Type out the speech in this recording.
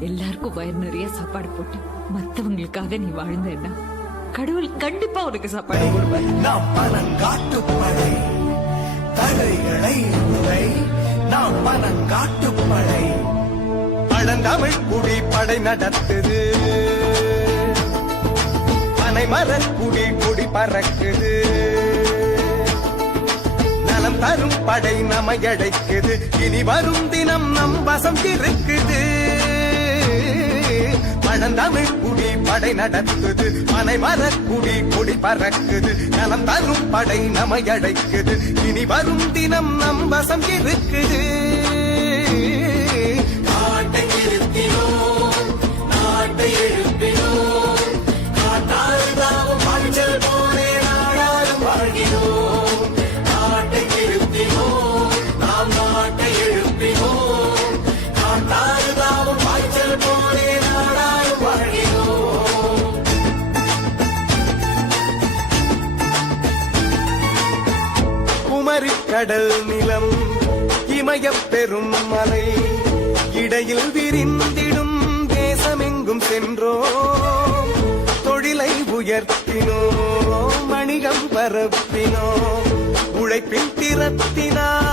எல்லாருக்கும் வயிறு நிறைய சாப்பாடு போட்டு மத்தவங்களுக்காக நீ வாழ்ந்தேன்னா கடவுள் கண்டிப்பா உனக்கு சாப்பாடு போடுவார் நாம் பனங்காட்டுப்படை தடைகளை உரை நாம் பனங்காட்டுப்படை பழந்தமிழ் குடி படை நடத்துது பனைமரக் குடி குடி பறக்குது. நலம் தரும் படை நமையடைக்குது. இனி வரும் தினம் நம் வசம் இருக்குது பழந்தமிழ் குடி படை நடத்துது. பனைமரக் குடி கொடி பறக்குது. நலம் தரும் படை நமையடைக்குது இனி வரும் தினம் நம் வசம் இருக்குது. நாட்டை நிறுத்தினோம் நாட்டை எழுப்பினோம். காட்டாறுதாவும் மஞ்சள் போனே நாடாலும் வாழ்கிறோம் குமரி கடல் நிலம் இமய பெரும் மலை இடையில் விரிந்திடும் தேசமெங்கும் சென்றோம் தொழிலை உயர்த்தினோம் மணிகம் பரப்பினோம் உழைப்பின் திறத்தினார்